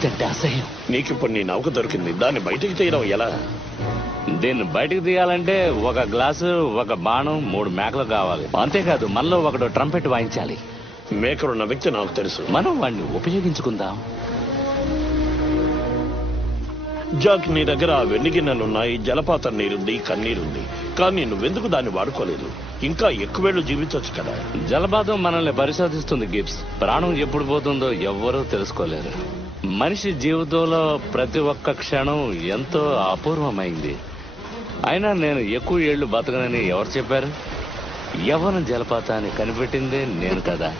ప్రకృతి అంటే అసహ్యం. నీకిప్పుడు నీ నౌక దొరికింది, దాన్ని బయటికి తీయడం ఎలా? దీన్ని బయటకు తీయాలంటే ఒక గ్లాసు, ఒక బాణం, 3 మేకలు కావాలి. అంతేకాదు మనలో ఒకడు ట్రంపెట్ వాయించాలి. మేకలున్న వ్యక్తి నాకు తెలుసు. మనం వాడిని ఉపయోగించుకుందాం. జాక్, నీ దగ్గర వెండి గిన్నెలున్నాయి, జలపాతం నీరుంది, కన్నీరుంది. కానీ నువ్వెందుకు దాన్ని వాడుకోలేదు? ఇంకా ఎక్కువేళ్లు జీవించవచ్చు కదా. జలపాతం మనల్ని పరిశోధిస్తుంది గిబ్స్. ప్రాణం ఎప్పుడు పోతుందో ఎవ్వరూ తెలుసుకోలేరు. మనిషి జీవితంలో ప్రతి ఒక్క క్షణం ఎంతో అపూర్వమైంది. అయినా నేను ఎక్కువ ఏళ్లు బతకనని ఎవరు చెప్పారు? యవ్వన జలపాతాన్ని కనిపెట్టిందే నేను కదా.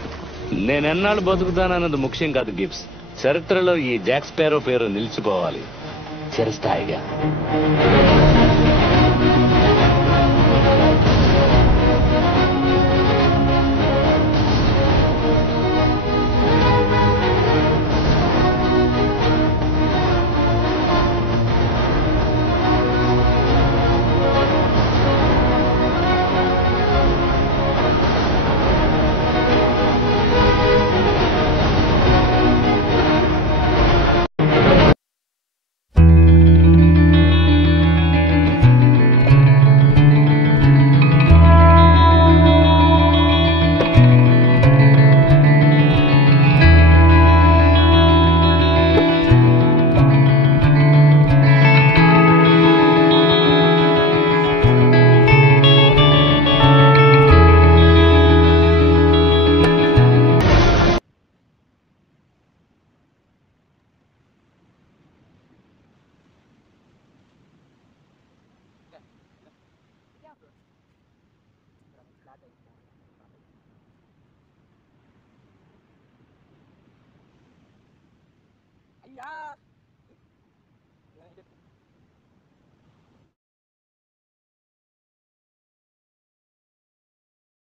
నేనెన్నాళ్ళు బతుకుతానన్నది ముఖ్యం కాదు గిబ్స్. చరిత్రలో ఈ జాక్ స్పారో పేరు నిలిచిపోవాలి చిరస్థాయిగా.